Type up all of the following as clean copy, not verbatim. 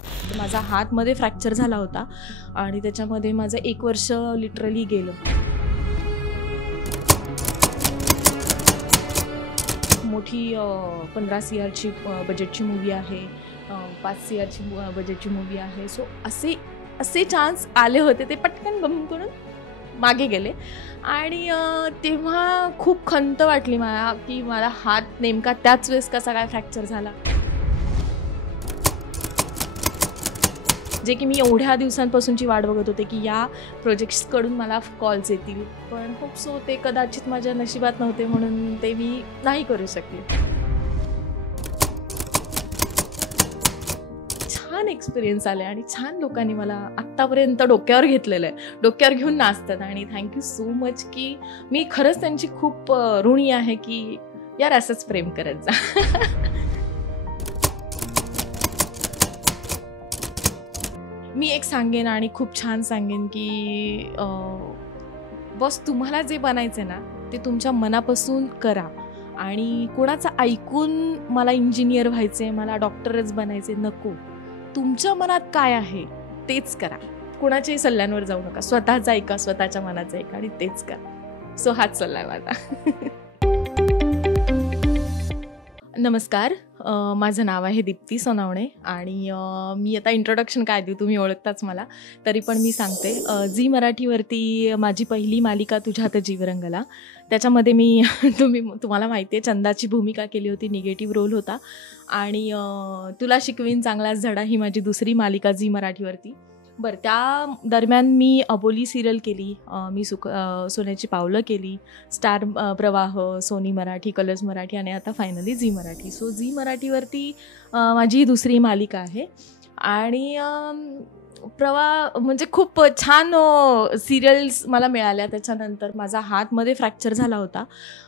माझा हातमध्ये फ्रॅक्चर झाला होता आणि त्याच्यामध्ये माझं 1 वर्ष लिटरली गेलं. मोठी 15 CRची बजेटची मूव्ही आहे, 5 CRची बजेटची मूव्ही आहे. सो असे चान्स आले होते, ते पटकन बंद करून मागे गेले आणि तेव्हा खूप खंत वाटली मला की मला हात नेमका त्याच वेळेस कसा काय फ्रॅक्चर झाला. जे की मी एवढ्या दिवसांपासूनची वाट बघत होते की या प्रोजेक्ट्सकडून मला कॉल्स येतील, पण होप सो ते कदाचित माझ्या नशिबात नव्हते, म्हणून ते मी नाही करू शकले. छान एक्सपिरियन्स आले आणि छान लोकांनी मला आत्तापर्यंत डोक्यावर घेतलेलं आहे, डोक्यावर घेऊन नाचतात आणि थँक्यू सो मच की मी खरंच त्यांची खूप ऋणी आहे की यार असंच प्रेम करत जा. मी एक सांगेन आणि खूप छान सांगेन की बस तुम्हाला जे बनायचं आहे ना ते तुमच्या मनापासून करा आणि कोणाचं ऐकून मला इंजिनियर व्हायचं आहे, मला डॉक्टरच बनायचे नको. तुमच्या मनात काय आहे तेच करा, कोणाच्याही सल्ल्यांवर जाऊ नका, स्वतःच ऐका, स्वतःच्या मनाचं ऐका आणि तेच करा. सो हाच सल्ला आहे माझा. नमस्कार, माझं नाव आहे दीप्ती सोनावणे आणि मी आता इंट्रोडक्शन काय देऊ, तुम्ही ओळखताच मला, तरी पण मी सांगते. झी मराठीवरती माझी पहिली मालिका तुझ्या हात जीव रंगला, त्याच्यामध्ये मी तुम्हाला माहिती आहे चंदाची भूमिका केली होती, निगेटिव्ह रोल होता. आणि तुला शिकवीन चांगलाच धडा ही माझी दुसरी मालिका झी मराठीवरती. बरं, त्या दरम्यान मी अबोली सिरियल केली, मी सोन्याची पावलं केली, स्टार प्रवाह, सोनी मराठी, कलर्स मराठी आणि आता फायनली झी मराठी. सो झी मराठीवरती माझी दुसरी मालिका आहे आणि म्हणजे खूप छान सिरियल्स मला मिळाल्या. त्याच्यानंतर माझा हातमध्ये फ्रॅक्चर झाला होता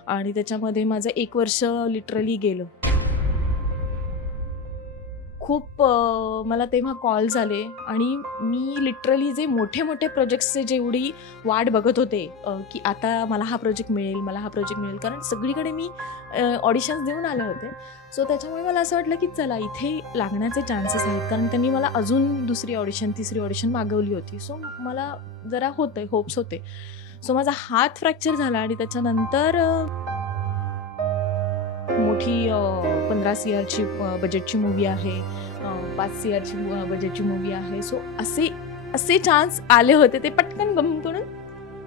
आणि त्याच्यामध्ये माझं 1 वर्ष लिटरली गेलं. खूप मला तेव्हा कॉल्स आले आणि मी लिटरली जे मोठे मोठे प्रोजेक्ट्सचे जेवढी वाट बघत होते की आता मला हा प्रोजेक्ट मिळेल, मला हा प्रोजेक्ट मिळेल, कारण सगळीकडे मी ऑडिशन्स देऊन आले होते. सो त्याच्यामुळे मला असं वाटलं की चला इथे लागण्याचे चान्सेस आहेत, कारण त्यांनी मला अजून दुसरी ऑडिशन, तिसरी ऑडिशन मागवली होती. सो मला जरा होते, होप्स होते. सो माझा हात फ्रॅक्चर झाला आणि त्याच्यानंतर मोठी 15 CRची बजेटची मूव्ही आहे, 5 CRची बजेटची मूव्ही आहे. सो असे चान्स आले होते, ते पटकन बंद करून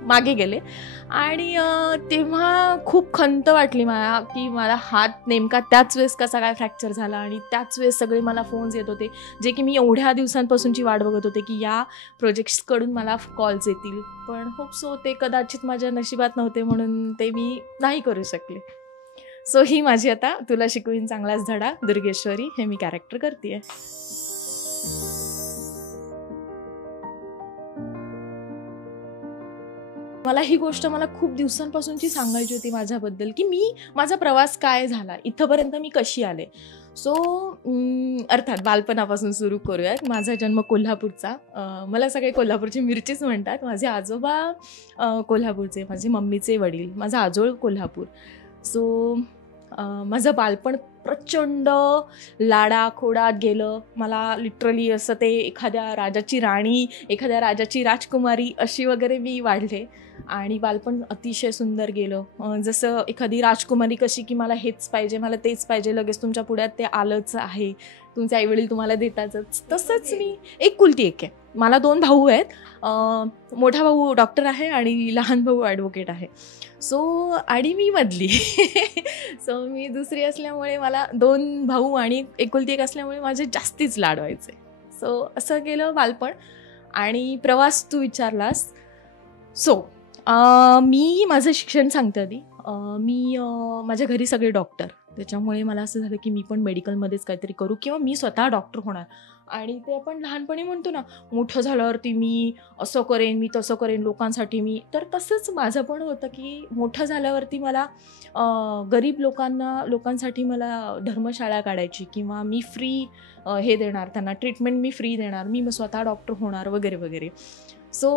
मागे गेले आणि तेव्हा खूप खंत वाटली मला की मला हात नेमका त्याच वेळेस कसा काय फ्रॅक्चर झाला आणि त्याच वेळेस सगळे मला फोन्स येत होते, जे की मी एवढ्या दिवसांपासूनची वाट बघत होते की या प्रोजेक्ट्सकडून मला कॉल्स येतील, पण होप सो ते कदाचित माझ्या नशिबात नव्हते, म्हणून ते मी नाही करू शकले. सो ही माझी आता तुला शिकवीन चांगलाच धडा दुर्गेश्वरी हे मी कॅरेक्टर करते. मला ही गोष्ट खूप दिवसांपासूनची सांगायची होती माझ्याबद्दल की माझा प्रवास काय झाला, इथंपर्यंत मी कशी आले. सो अर्थात बालपणापासून सुरू करूयात. माझा जन्म कोल्हापूरचा, मला सगळे कोल्हापूरची मिरचीच म्हणतात. माझे आजोबा कोल्हापूरचे, माझे मम्मीचे वडील, माझा आजोळ कोल्हापूर. सो माझं बालपण प्रचंड लाडाखोडात गेलं. मला लिटरली असं ते एखाद्या राजाची राणी, एखाद्या राजाची राजकुमारी अशी वगैरे मी वाढले आणि बालपण अतिशय सुंदर गेलं. जसं एखादी राजकुमारी कशी की मला हेच पाहिजे, मला तेच पाहिजे, लगेच तुमच्या पुढ्यात ते आलंच आहे, तुमचे आईवडील तुम्हाला देतातच, तसंच मी एकुलती एक आहे. मला 2 भाऊ आहेत, मोठा भाऊ डॉक्टर आहे आणि लहान भाऊ ॲडव्होकेट आहे. सो आणि मी मधली. सो मी दुसरी असल्यामुळे मला 2 भाऊ आणि एकुलती एक असल्यामुळे माझे जास्तीच लाड व्हायचे. सो असं गेलं बालपण. आणि प्रवास तू विचारलास, सो मी माझं शिक्षण सांगते आधी. मी माझ्या घरी सगळे डॉक्टर, त्याच्यामुळे मला असं झालं की मी पण मेडिकलमध्येच काहीतरी करू किंवा मी स्वतः डॉक्टर होणार. आणि ते आपण लहानपणी म्हणतो ना, मोठं झाल्यावरती मी असं करेन, मी तसं करेन लोकांसाठी. तर तसंच माझं पण होतं की मोठं झाल्यावरती मला गरीब लोकांसाठी मला धर्मशाळा काढायची किंवा मी फ्री हे देणार, त्यांना ट्रीटमेंट मी फ्री देणार, मी स्वतः डॉक्टर होणार वगैरे वगैरे. सो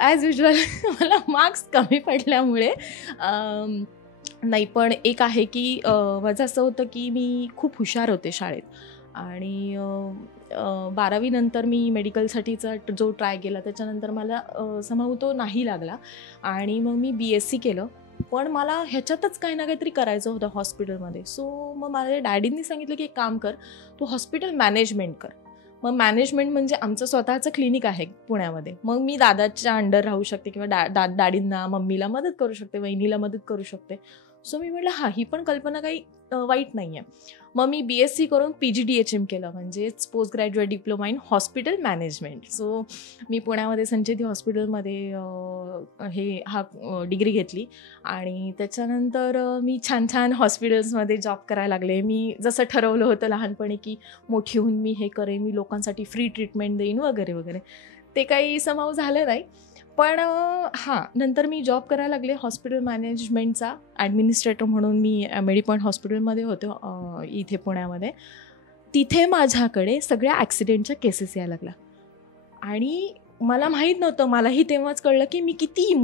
ॲज युजल मला मार्क्स कमी पडल्यामुळे नाही, पण एक आहे की माझं असं होतं की मी खूप हुशार होते शाळेत आणि 12वी नंतर मी मेडिकलसाठीचा जो ट्राय केला त्याच्यानंतर मला समहाऊ तो नाही लागला आणि मग मी BSc केलं. पण मला ह्याच्यातच काही ना काहीतरी करायचं होतं हॉस्पिटलमध्ये. सो मग माझ्या डॅडींनी सांगितलं की एक काम कर, तू हॉस्पिटल मॅनेजमेंट कर. मग मॅनेजमेंट म्हणजे आमचं स्वतःचं क्लिनिक आहे पुण्यामध्ये. मग मी दादाच्या अंडर राहू शकते किंवा डॅडींना, मम्मीला मदत करू शकते, वहिनीला मदत करू शकते. सो मी म्हटलं ही पण कल्पना काही वाईट नाही आहे. मग मी BSc करून PGDHM केलं, म्हणजेच post graduate diploma in hospital management. So मी पुण्यामध्ये संचेती हॉस्पिटलमध्ये हा डिग्री घेतली आणि त्याच्यानंतर मी छान छान हॉस्पिटल्समध्ये जॉब करायला लागले. मी जसं ठरवलं होतं लहानपणी की मोठी होऊन मी हे करेन, मी लोकांसाठी फ्री ट्रीटमेंट देईन वगैरे वगैरे, ते काही समाव झालं नाही. पण नंतर मी जॉब करायला लागले हॉस्पिटल मॅनेजमेंटचा ॲडमिनिस्ट्रेटर म्हणून. मी मेडीपॉईंट हॉस्पिटलमध्ये होते इथे पुण्यामध्ये. तिथे माझ्याकडे सगळ्या ॲक्सिडेंटच्या केसेस यायला लागल्या आणि मला माहीत नव्हतं, मलाही तेव्हाच कळलं की मी किती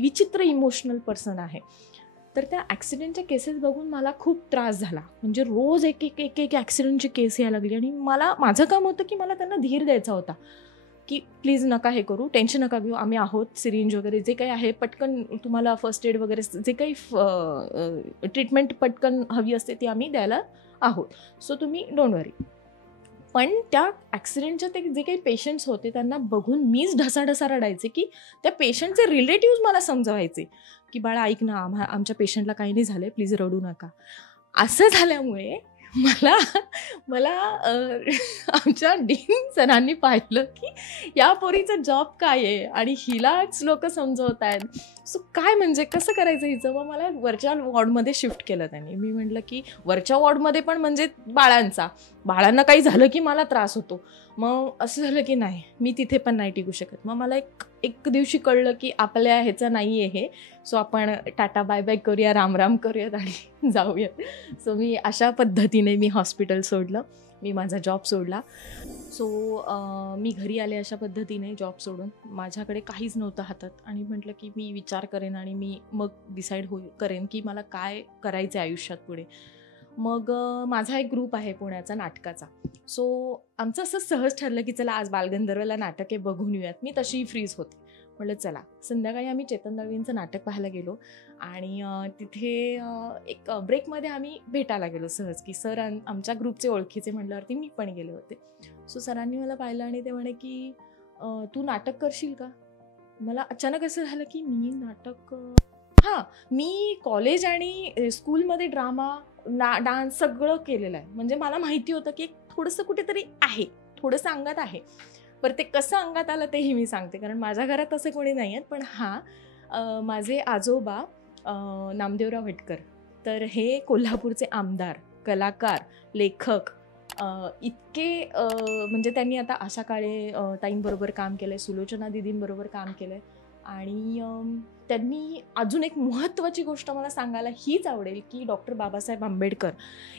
विचित्र इमोशनल पर्सन आहे. तर त्या ॲक्सिडेंटच्या केसेस बघून मला खूप त्रास झाला. म्हणजे रोज एक एक एक एक ॲक्सिडेंटची केस यायला लागली आणि माझं काम होतं की मला त्यांना धीर द्यायचा होता की प्लीज नका हे करू, टेन्शन नका घेऊ, आम्ही आहोत, सिरिंज वगैरे जे काही आहे पटकन तुम्हाला फर्स्ट एड वगैरे जे काही ट्रीटमेंट पटकन हवी असते ती आम्ही द्यायला आहोत, सो तुम्ही डोंट वरी. पण त्या ॲक्सिडेंटच्या ते जे काही पेशंट्स होते त्यांना बघून मीच ढसाढसा रडायचे की त्या पेशंटचे रिलेटिव्स मला समजवायचे की बाळा ऐक ना, आमच्या पेशंटला काही नाही झालं, प्लीज रडू नका. असं झाल्यामुळे मला आमच्या डीन सरांनी पाहिलं की या पोरीचं जॉब काय आहे आणि हिलाच लोक समजवत आहेत, सो काय म्हणजे कसं करायचं हिचं. मग मला वरच्या वॉर्डमध्ये शिफ्ट केलं त्यांनी. मी म्हटलं की वरच्या वॉर्डमध्ये पण म्हणजे बाळांना काही झालं की मला त्रास होतो. मग असं झालं की नाही, मी तिथे पण नाही टिकू शकत. मग मला एक दिवशी कळलं की आपल्या ह्याचं नाही आहे हे, सो आपण टाटा बाय बाय करूया, राम राम करूयात आणि जाऊयात. सो मी अशा पद्धतीने मी हॉस्पिटल सोडलं, मी माझा जॉब सोडला. सो मी घरी आले अशा पद्धतीने जॉब सोडून. माझ्याकडे काहीच नव्हतं हातात आणि म्हटलं की मी विचार करेन आणि मी मग डिसाईड करेन की मला काय करायचं आहे आयुष्यात पुढे. मग माझा एक ग्रुप आहे पुण्याचा नाटकाचा. सो आमचं असं सहज ठरलं की चला आज बालगंधर्वला नाटक आहे, बघून येऊयात. मी तशीही फ्रीज होते. म्हटलं चला. संध्याकाळी आम्ही चेतन दळवींचं नाटक पाहायला गेलो आणि तिथे एक ब्रेकमध्ये आम्ही भेटायला गेलो सहज की सर आमच्या ग्रुपचे ओळखीचे म्हटल्यावरती मी पण गेले होते. सो सरांनी मला पाहिलं आणि ते म्हणे की तू नाटक करशील का. मला अचानक असं झालं की मी नाटक मी कॉलेज आणि स्कूलमध्ये ड्रामा डान्स सगळं केलेलं आहे. म्हणजे मला माहिती होतं की थोडंसं कुठेतरी आहे, थोडंसं अंगात आहे. बरं ते कसं अंगात आलं तेही मी सांगते, कारण माझ्या घरात असे कोणी नाही आहेत. पण माझे आजोबा नामदेवराव भटकर, तर हे कोल्हापूरचे आमदार, कलाकार, लेखक, इतके म्हणजे त्यांनी आता आशा काळे ताईंबरोबर काम केलं आहे, सुलोचना दिदींबरोबर काम केलं आहे. आणि त्यांनी अजून एक महत्त्वाची गोष्ट मला सांगायला हीच आवडेल की डॉक्टर बाबासाहेब आंबेडकर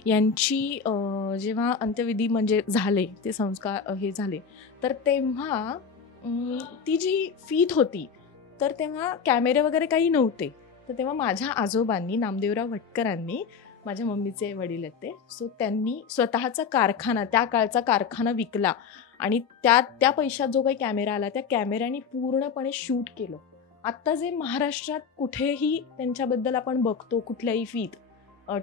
यांची जेव्हा अंत्यविधी म्हणजे झाले, ते संस्कार हे झाले, तर तेव्हा ती जी फीत होती, तर तेव्हा कॅमेरे वगैरे काही नव्हते. तर तेव्हा माझ्या आजोबांनी, नामदेवराव भटकरांनी, माझ्या मम्मीचे वडील आहेत ते, सो त्यांनी स्वतःचा कारखाना, त्या काळचा कारखाना विकला आणि त्या पैशात जो काही कॅमेरा आला त्या कॅमेऱ्याने पूर्णपणे शूट केलं. आत्ता जे महाराष्ट्रात कुठेही त्यांच्याबद्दल आपण बघतो कुठल्याही फीत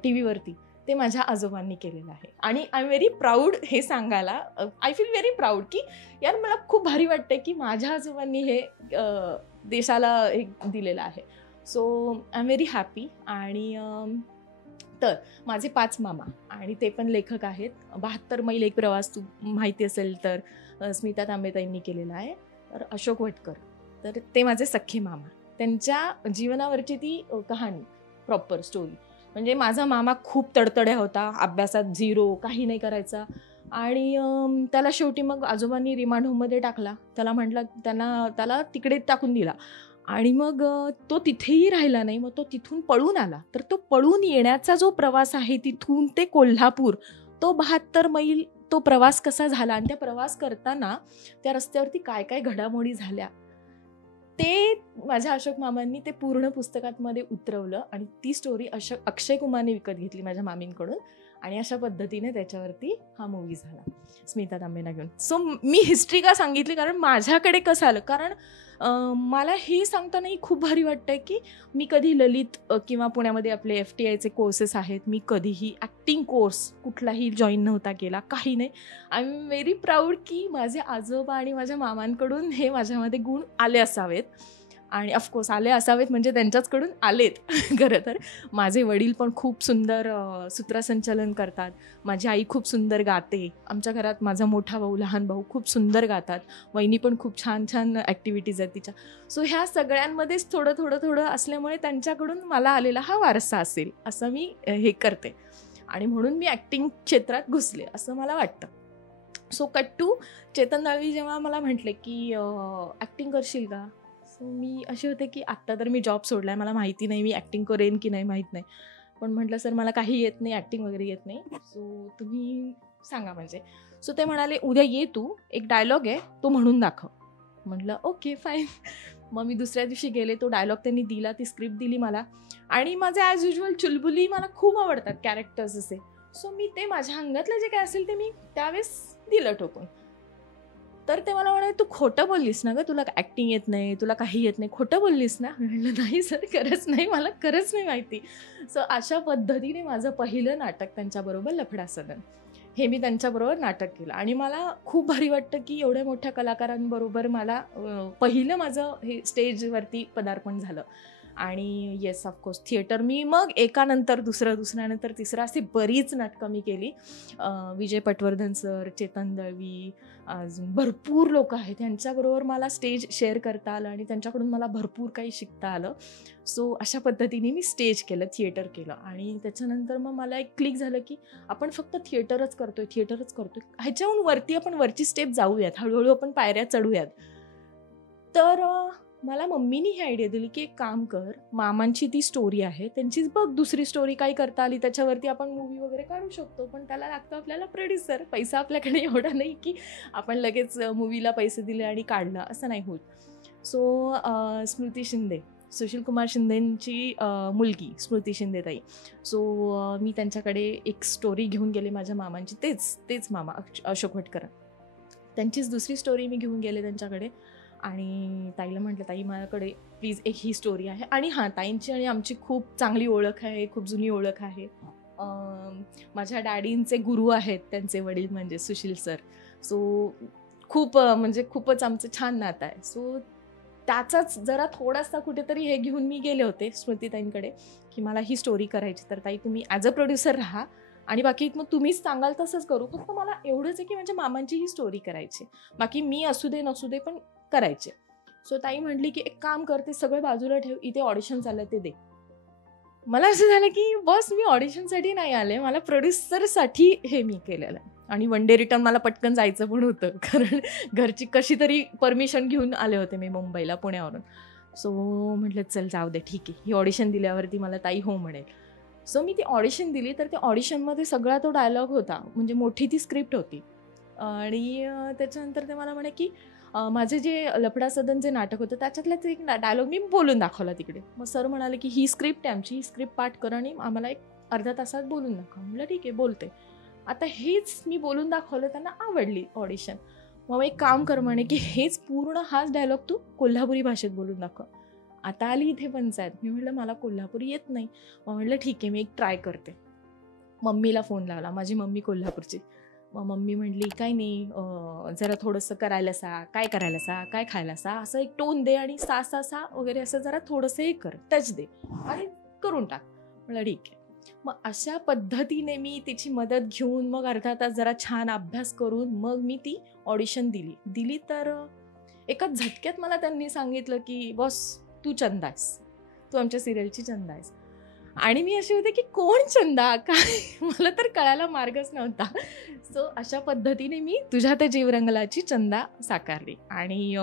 TV वरती, ते माझ्या आजोबांनी केलेलं आहे. आणि आय एम व्हेरी प्राऊड हे सांगायला. आय फील व्हेरी प्राऊड की यार मला खूप भारी वाटते की माझ्या आजोबांनी हे देशाला एक दिलेलं आहे. So I am very happy. आणि तर माझे 5 मामा आणि ते पण लेखक आहेत. 72 मैल एक प्रवास तू माहिती असेल तर स्मिता तांबेताईंनी केलेला आहे. तर अशोक वटकर, तर ते माझे सख्खे मामा. त्यांच्या जीवनावरची ती कहाणी, प्रॉपर स्टोरी. म्हणजे माझा मामा खूप तडतड्या होता, अभ्यासात 0, काही नाही करायचा. आणि त्याला शेवटी मग आजोबांनी रिमांड होममध्ये टाकला. त्याला म्हटलं, त्याला तिकडे टाकून दिला. आणि मग तो तिथेही राहिला नाही. मग तो तिथून पळून आला. तर तो पळून येण्याचा जो प्रवास आहे तिथून ते कोल्हापूर, तो 72 मैल तो प्रवास कसा झाला आणि त्या प्रवास करताना त्या रस्त्यावरती काय काय घडामोडी झाल्या, ते माझ्या अशोक मामांनी ते पूर्ण पुस्तकामध्ये उतरवलं. आणि ती स्टोरी अक्षय कुमारने विकत घेतली माझ्या मामींकडून आणि अशा पद्धतीने त्याच्यावरती हा मूवी झाला स्मिता तांबेंना घेऊन. सो मी हिस्ट्री का सांगितली, कारण माझ्याकडे कसं आलं, कारण मला हे सांगतानाही खूप भारी वाटतंय की मी कधी ललित किंवा पुण्यामध्ये आपले FTIचे कोर्सेस आहेत, मी कधीही ॲक्टिंग कोर्स कुठलाही जॉईन नव्हता केला, काही नाही. आय एम व्हेरी प्राऊड की माझे आजोबा आणि माझ्या मामांकडून हे माझ्यामध्ये गुण आले असावेत, आणि ऑफकोर्स आले असावेत म्हणजे त्यांच्याचकडून आलेत. खरं तर माझे वडील पण खूप सुंदर सूत्रसंचालन करतात, माझी आई खूप सुंदर गाते, आमच्या घरात माझा मोठा भाऊ लहान भाऊ खूप सुंदर गातात, वहिनी पण खूप छान छान ॲक्टिव्हिटीज आहेत तिच्या. सो ह्या सगळ्यांमध्येच थोडं थोडं थोडं असल्यामुळे त्यांच्याकडून मला आलेला हा वारसा असेल असं मी हे करते, आणि म्हणून मी ॲक्टिंग क्षेत्रात घुसले असं मला वाटतं. So cut to Chetan Dalvi जेव्हा मला म्हटले की ॲक्टिंग करशील का, सो मी असे होते की आत्ता तर मी जॉब सोडला आहे, मला माहिती नाही मी ॲक्टिंग करेन की नाही माहीत नाही, पण म्हटलं सर मला काही येत नाही, ॲक्टिंग वगैरे येत नाही, सो तुम्ही सांगा म्हणजे. सो ते म्हणाले उद्या ये तू, एक डायलॉग आहे तो म्हणून दाखव. म्हटलं ओके फाईन. मग मी दुसऱ्या दिवशी गेले, तो डायलॉग त्यांनी दिला, ती स्क्रिप्ट दिली मला, आणि माझे ॲज युजल चुलबुली मला खूप आवडतात कॅरेक्टर्स असे. सो मी ते माझ्या अंगातलं जे काय असेल ते मी त्यावेळेस दिलं ठोकून. तर ते मला म्हणाले तू खोटं बोललीस ना गं, तुला ॲक्टिंग येत नाही, तुला काही येत नाही, खोटं बोललीस ना. म्हटलं नाही सर, खरंच नाही, मला खरंच नाही माहिती. सो अशा पद्धतीने माझं पहिलं नाटक त्यांच्याबरोबर लफडा सदन हे मी त्यांच्याबरोबर नाटक केलं, आणि मला खूप भारी वाटतं की एवढ्या मोठ्या कलाकारांबरोबर मला पहिलं माझं हे स्टेजवरती पदार्पण झालं. आणि येस ऑफकोर्स थिएटर मी मग एकानंतर दुसऱ्यानंतर तिसरं अशी बरीच नाटकं मी केली. विजय पटवर्धन सर, चेतन दळवी, अजून भरपूर लोक आहेत, त्यांच्याबरोबर मला स्टेज शेअर करता आलं आणि त्यांच्याकडून मला भरपूर काही शिकता आलं. सो अशा पद्धतीने मी स्टेज केलं, थिएटर केलं, आणि त्याच्यानंतर मग मला एक क्लिक झालं की आपण फक्त थिएटरच करतोय, ह्याच्याहून वरती आपण वरची स्टेप जाऊयात, हळूहळू आपण पायऱ्या चढूयात. तर मला मम्मीनी ही आयडिया दिली की एक काम कर, मामांची ती स्टोरी आहे, त्यांचीच बघ दुसरी स्टोरी काही करता आली, त्याच्यावरती आपण मूवी वगैरे काढू शकतो, पण त्याला लागतो आपल्याला प्रोड्युसर. पैसा आपल्याकडे एवढा नाही की आपण लगेच मूवीला पैसे दिले आणि काढला, असं नाही होत. सो स्मृती शिंदे, सुशील कुमार शिंदेंची मुलगी स्मृती शिंदे ताई, सो मी त्यांच्याकडे एक स्टोरी घेऊन गेले माझ्या मामांची, तेच मामा अशोक भटकर, त्यांचीच दुसरी स्टोरी मी घेऊन गेले त्यांच्याकडे, आणि ताईला म्हटलं ताई माझ्याकडे प्लीज एक ही स्टोरी आहे. आणि हां, ताईंची आणि आमची खूप चांगली ओळख आहे, खूप जुनी ओळख आहे. माझ्या डॅडींचे गुरु आहेत त्यांचे वडील म्हणजे सुशील सर, सो खूप म्हणजे खूपच आमचं छान नातं आहे. सो त्याचाच जरा थोडासा कुठेतरी हे घेऊन मी गेले होते स्मृतीताईंकडे की मला ही स्टोरी करायची, तर ताई तुम्ही ॲज अ प्रोड्युसर राहा आणि बाकी मग तुम्हीच सांगाल तसंच करू, फक्त मला एवढंच आहे की माझ्या मामांची ही स्टोरी करायची, बाकी मी असू दे नसू दे पण करायचे. सो ताई म्हटली की एक काम करते, सगळं बाजूला ठेव, इथे ऑडिशन चाललं ते दे. मला असं झालं की बॉस मी ऑडिशनसाठी नाही आले, मला प्रोड्युसरसाठी हे मी केलेलं आहे, आणि वन डे रिटर्न मला पटकन जायचं पण होतं कारण घरची कशी तरी परमिशन घेऊन आले होते मी मुंबईला पुण्यावरून. सो म्हटलं चल जाऊ दे ठीक आहे, ही ऑडिशन दिल्यावरती मला ताई हो म्हणेल. सो मी ती ऑडिशन दिली, तर त्या ऑडिशनमध्ये सगळा तो डायलॉग होता, म्हणजे मोठी ती स्क्रिप्ट होती, आणि त्याच्यानंतर ते मला म्हणे की माझे जे लफडा सदन जे नाटक होतं त्याच्यातलाच एक डायलॉग मी बोलून दाखवला तिकडे. मग सर म्हणाले की ही स्क्रिप्ट आहे आमची, ही स्क्रिप्ट पाठ कर आणि आम्हाला एक अर्ध्या तासात बोलून दाखव. म्हटलं ठीक आहे बोलते. आता हेच मी बोलून दाखवलं, त्यांना आवडली ऑडिशन. मग एक काम कर म्हणे की हेच पूर्ण हाच डायलॉग तू कोल्हापुरी भाषेत बोलून दाखव. आता आली इथे पंचायत. मी म्हटलं मला कोल्हापुरी येत नाही. मग म्हटलं ठीक आहे मी एक ट्राय करते. मम्मीला फोन लावला, माझी मम्मी कोल्हापूरची. मग मम्मी म्हटली काय नाही जरा थोडंसं करायला सा, काय करायला सा, काय खायला सा, असं एक टोन दे आणि सा सा सा वगैरे असं जरा थोडंसं हे कर, टच दे आणि करून टाक. म्हटलं ठीक आहे. मग अशा पद्धतीने मी तिची मदत घेऊन मग अर्धा तास जरा छान अभ्यास करून मग मी ती ऑडिशन दिली. तर एका झटक्यात मला त्यांनी सांगितलं की बॉस तू चंदा आहेस, तू आमच्या सिरियलची चंदा आहेस. आणि मी अशी होते की कोण चंदा, काय मला तर कळायला मार्गच नव्हता. सो अशा पद्धतीने मी तुझ्या त्या जीव रंगलाची चंदा साकारली. आणि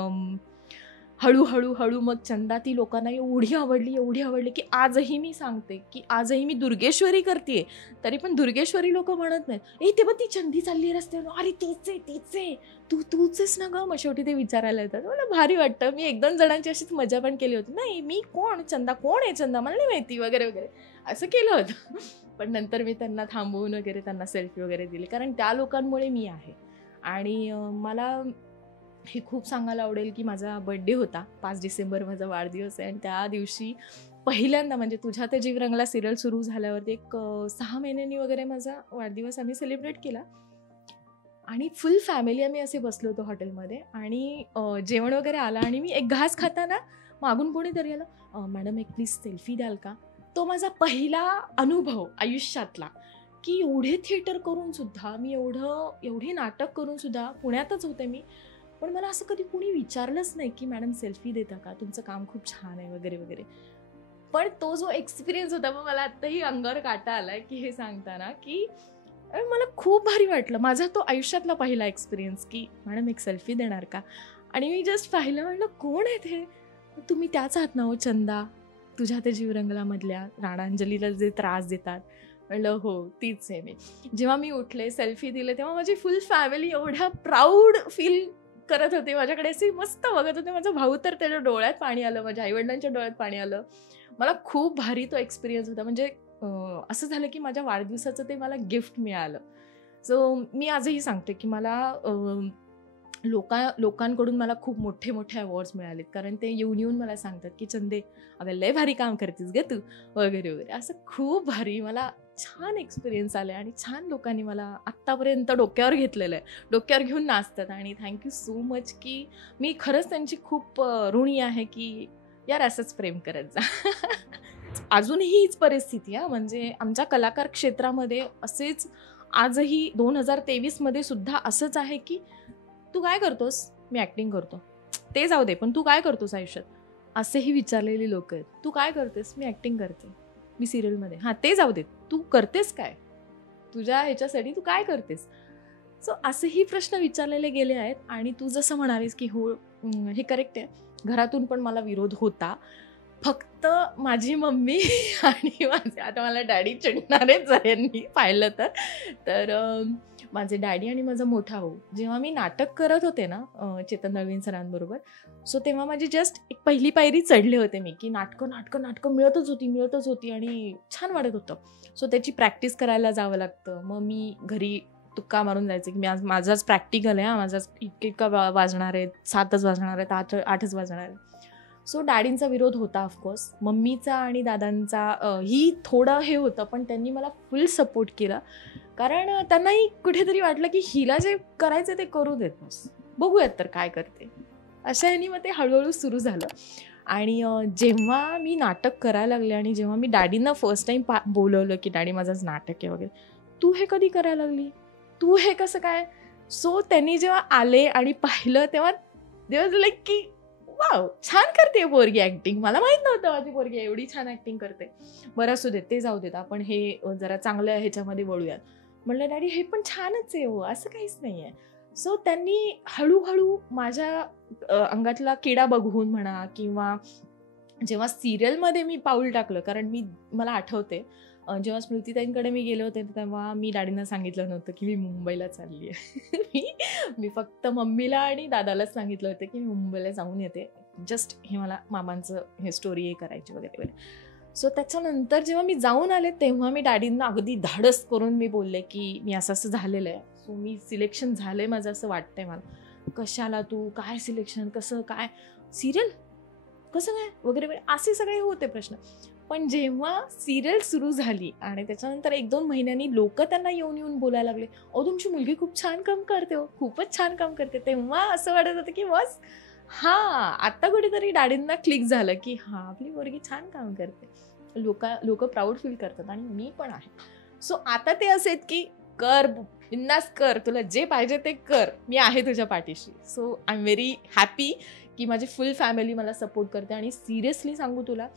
हळूहळू मग चंदा ती लोकांना एवढी आवडली की आजही मी सांगते की आजही मी दुर्गेश्वरी करते, तरी पण दुर्गेश्वरी लोक म्हणत नाहीत ए तेव्हा ती चंदी चालली रस्त्यावर, अरे तीच तूच ना गं. मग शेवटी ते विचारायला येतात. मला भारी वाटतं. मी 1-2 जणांची अशीच मजा पण केली होती, नाही मी कोण चंदा, कोण आहे चंदा, मला नाही माहिती वगैरे वगैरे असं केलं होतं. पण नंतर मी त्यांना थांबवून वगैरे त्यांना सेल्फी वगैरे दिली, कारण त्या लोकांमुळे मी आहे. आणि मला हे खूप सांगायला आवडेल की माझा बर्थडे होता, 5 डिसेंबर माझा वाढदिवस आहे, आणि त्या दिवशी पहिल्यांदा म्हणजे तुझ्या ते जीव रंगला सिरियल सुरू झाल्यावरती एक 6 महिन्यांनी वगैरे माझा वाढदिवस आम्ही सेलिब्रेट केला. आणि फुल फॅमिली आम्ही असे बसलो होतो हॉटेलमध्ये, आणि जेवण वगैरे आलं आणि मी एक घास खाताना मागून कोणीतरी आलं, मॅडम एक प्लीज सेल्फी द्याल का? तो माझा पहिला अनुभव आयुष्यातला, की एवढे थिएटर करून सुद्धा मी एवढे नाटक करून सुद्धा पुण्यातच होते मी, पण मला असं कधी कोणी विचारलंच नाही की मॅडम सेल्फी देता का, तुमचं काम खूप छान आहे वगैरे वगैरे. पण तो जो एक्सपिरियन्स होता, मग मला आत्ताही अंगावर काटा आलाय की हे सांगताना, की मला खूप भारी वाटलं. माझा तो आयुष्यातला पहिला एक्सपिरियन्स, की मॅडम एक सेल्फी देणार का? आणि मी जस्ट पाहिलं, म्हणलं कोण आहे ते? तुम्ही त्याच आहात ना हो, चंदा, तुझ्या ते जीव रंगलामधल्या राणांजलीला जे त्रास देतात? म्हणलं हो, तीच आहे मी. जेव्हा मी उठले, सेल्फी दिले, तेव्हा माझी फुल फॅमिली एवढ्या प्राऊड फील करत होते माझ्याकडे, असे मस्त बघत होते. माझा भाऊ तर त्याच्या डोळ्यात पाणी आलं, माझ्या आईवडिलांच्या डोळ्यात पाणी आलं. मला खूप भारी तो एक्सपिरियन्स होता. म्हणजे असं झालं की माझ्या वाढदिवसाचं ते मला गिफ्ट मिळालं. सो मी आजही सांगते की मला लोकांकडून मला खूप मोठे मोठे अवॉर्ड्स मिळालेत, कारण ते येऊन मला सांगतात की चंदे, अगं लय भारी काम करतेस गे तू, वगैरे वगैरे. असं खूप भारी मला छान एक्सपिरियन्स आले, आणि छान लोकांनी मला आत्तापर्यंत डोक्यावर घेतलेलं आहे, डोक्यावर घेऊन नाचतात. आणि थँक्यू सो मच, की मी खरंच त्यांची खूप ऋणी आहे, की यार असंच प्रेम करत जा. अजूनही हीच परिस्थिती आहे. म्हणजे आमच्या कलाकार क्षेत्रामध्ये असेच आजही 2023 मध्ये सुद्धा असंच आहे, की तू काय करतोस? मी ॲक्टिंग करतो. ते जाऊ दे, पण तू काय करतोस आयुष्यात? असेही विचारलेली लोक आहेत. तू काय करतेस? मी ॲक्टिंग करते, मी सिरियलमध्ये. हां, ते जाऊ देत, तू करतेस काय? तुझ्या ह्याच्यासाठी तू काय करतेस? सो असेही प्रश्न विचारलेले गेले आहेत. आणि तू जसं म्हणालीस की हो, हे करेक्ट आहे. घरातून पण मला विरोध होता. फक्त माझी मम्मी आणि माझे, आता मला डॅडी चिडणारेच आहे यांनी पाहिलं तर. तर माझे डॅडी आणि माझा मोठा भाऊ, जेव्हा मी नाटक करत होते ना चेतन दळवीन सरांबरोबर, सो तेव्हा माझी जस्ट एक पहिली पायरी चढले होते मी, की नाटकं मिळतच होती आणि छान वाटत होतं. सो त्याची प्रॅक्टिस करायला जावं लागतं. मग मी घरी तुक्का मारून जायचं की मी आज माझाच प्रॅक्टिकल आहे, माझाच इतका वाजणार आहे, 7च वाजणार आहेत, 8च वाजणार आहे. सो डॅडींचा विरोध होता ऑफकोर्स, मम्मीचा आणि दादांचा ही थोडं हे होतं, पण त्यांनी मला फुल सपोर्ट केला. कारण त्यांनाही कुठेतरी वाटलं की हिला जे करायचं ते करू देत, बस बघूयात तर काय करते. अशा ह्यानी मग ते हळूहळू सुरू झालं. आणि जेव्हा मी नाटक करायला लागले आणि जेव्हा मी डॅडींना फर्स्ट टाईम बोलवलं की डॅडी माझंच नाटक आहे वगैरे, तू हे कधी करायला लागली, तू हे कसं काय? सो त्यांनी जेव्हा आले आणि पाहिलं, तेव्हा देव लाईक की वाव, छान करते पोरगी ॲक्टिंग. मला माहित नव्हतं माझी पोरगी एवढी छान ॲक्टिंग करते. बरं असू देत, ते जाऊ देत, आपण हे जरा चांगल्या ह्याच्यामध्ये वळूयात. म्हणलं डॅडी हे पण छानच आहे हो, असं काहीच नाही आहे. सो त्यांनी हळूहळू माझ्या अंगातला किडा बघून म्हणा, किंवा जेव्हा सिरियलमध्ये मी पाऊल टाकलं, कारण मला आठवते जेव्हा स्मृतीताईंकडे मी गेले होते, तेव्हा मी डॅडींना सांगितलं नव्हतं की मी मुंबईला चालली आहे. मी फक्त मम्मीला आणि दादालाच सांगितलं होतं की मी मुंबईला जाऊन येते, जस्ट हे मला मामांचं हे स्टोरी हे करायची वगैरे वगैरे. सो त्याच्यानंतर जेव्हा मी जाऊन आले, तेव्हा मी डॅडींना अगदी धाडस करून मी बोलले की मी असं झालेलं आहे, सो मी सिलेक्शन झालं आहे माझं असं वाटतंय मला. कशाला तू, काय सिलेक्शन, कसं काय, सिरियल कसं काय वगैरे वगैरे, असे सगळे होते प्रश्न. पण जेव्हा सिरियल सुरू झाली आणि त्याच्यानंतर 1-2 महिन्यांनी लोक त्यांना येऊन बोलायला लागले, अहो तुमची मुलगी खूप छान काम करते हो, खूपच छान काम करते, तेव्हा असं वाटत होतं की बस हां, आता कुठेतरी डॅडींना क्लिक झालं की हां, आपली मुलगी छान काम करते, लोक प्राऊड फील करतात आणि मी पण आहे. सो आता ते असे आहेत की कर, बिंदास कर, तुला जे पाहिजे ते कर, मी आहे तुझ्या पाठीशी. So I am very happy की माझी फुल फॅमिली मला सपोर्ट करते. आणि सिरियसली सांगू तुला,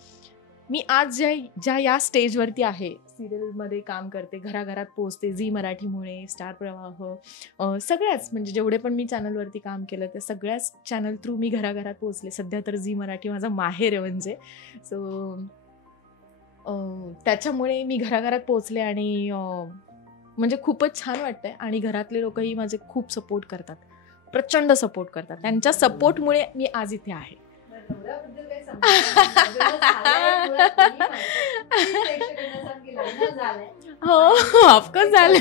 मी आज ज्या या स्टेजवरती आहे, सिरियलमध्ये काम करते, घराघरात पोचते, झी मराठीमुळे, स्टार प्रवाह, सगळ्याच, म्हणजे जेवढे पण मी चॅनलवरती काम केलं त्या सगळ्याच चॅनल थ्रू मी घराघरात पोचले. सध्या तर झी मराठी माझा माहेर आहे म्हणजे. सो त्याच्यामुळे मी घराघरात पोचले आणि म्हणजे खूपच छान वाटतंय. आणि घरातले लोकही माझे खूप सपोर्ट करतात, प्रचंड सपोर्ट करतात. त्यांच्या सपोर्टमुळे मी आज इथे आहे. नवऱ्याबद्दल काय हो, ऑफकोर्स झालंय.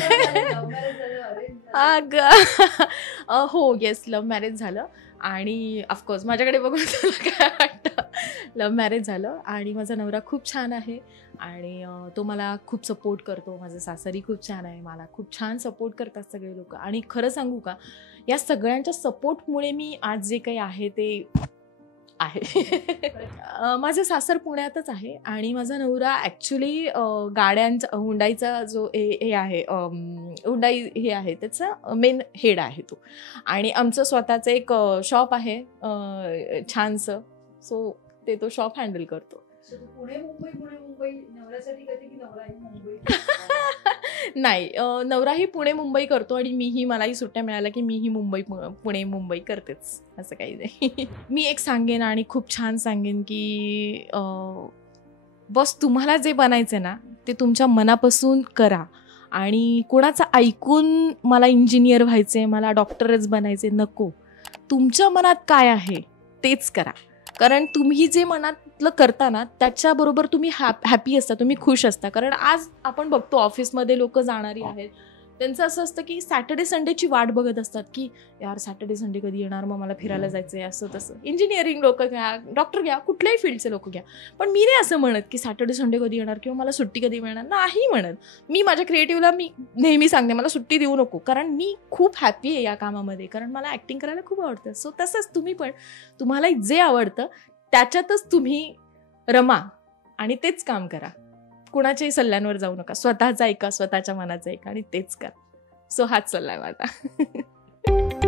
हो, येस, लव्ह मॅरेज झालं. आणि ऑफकोर्स माझ्याकडे बघून तुला काय वाटतं, लव्ह मॅरेज झालं. आणि माझा नवरा खूप छान आहे आणि तो मला खूप सपोर्ट करतो. माझं सासरी खूप छान आहे, मला खूप छान सपोर्ट करतात सगळे लोक. आणि खरं सांगू का, या सगळ्यांच्या सपोर्टमुळे मी आज जे काही आहे ते आहे. माझं सासर पुण्यातच आहे आणि माझा नवरा ॲक्च्युली गाड्यांचा हुंडाईचा जो हे आहे, हुंडाई हे आहे त्याचा मेन हेड आहे तो. आणि आमचं स्वतःचं एक शॉप आहे छानसं. सो ते तो शॉप हँडल करतो. पुणे मुंबई पुणे मुंबई नवऱ्यासाठी कधी की नवराही मुंबई? नाही, नवराही पुणे मुंबई करतो आणि मीही, मलाही सुट्ट्या मिळाल्या की मीही मुंबई पुणे मुंबई करतेच, असं काही नाही. मी एक सांगेन आणि खूप छान सांगेन की बस तुम्हाला जे बनायचं ना ते तुमच्या मनापासून करा. आणि कोणाचं ऐकून मला इंजिनियर व्हायचे, मला डॉक्टरच बनायचे, नको. तुमच्या मनात काय आहे तेच करा. कारण तुम्ही जे मनातलं करता ना त्याच्याबरोबर तुम्ही हॅपी असता, तुम्ही खुश असता. कारण आज आपण बघतो ऑफिसमध्ये लोक जाणारी आहेत, त्यांचं असं असतं की सॅटर्डे संडेची वाट बघत असतात की यार सॅटर्डे संडे कधी येणार, मग मला फिरायला जायचं आहे, असं तसं. इंजिनिअरिंग लोक घ्या, डॉक्टर घ्या, कुठल्याही फील्डचे लोक घ्या. पण मी नाही असं म्हणत की सॅटर्डे संडे कधी येणार किंवा मला सुट्टी कधी मिळणार, नाही म्हणत. मी माझ्या क्रिएटिव्हला मी नेहमी सांगते मला सुट्टी देऊ नको, कारण मी खूप हॅपी आहे या कामामध्ये, कारण मला ॲक्टिंग करायला खूप आवडतं. सो तसंच तुम्ही पण तुम्हाला जे आवडतं त्याच्यातच तुम्ही रमा आणि तेच काम करा. कुणाच्याही सल्ल्यांवर जाऊ नका, स्वतःचा ऐका, स्वतःच्या मनाचा ऐका आणि तेच करा. सो हाच सल्ला आहे माझा.